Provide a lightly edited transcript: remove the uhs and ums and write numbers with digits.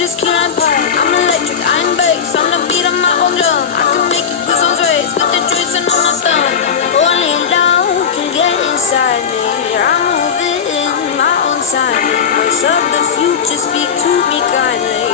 sweetest key lime pie. I'm electric, I'm bass. I'm the beat of my own drum. I can make you goosebumps race with the tracing on my thumb. Only love can get inside me. I'm moving in my own time. Voice of the future, speak to me kindly.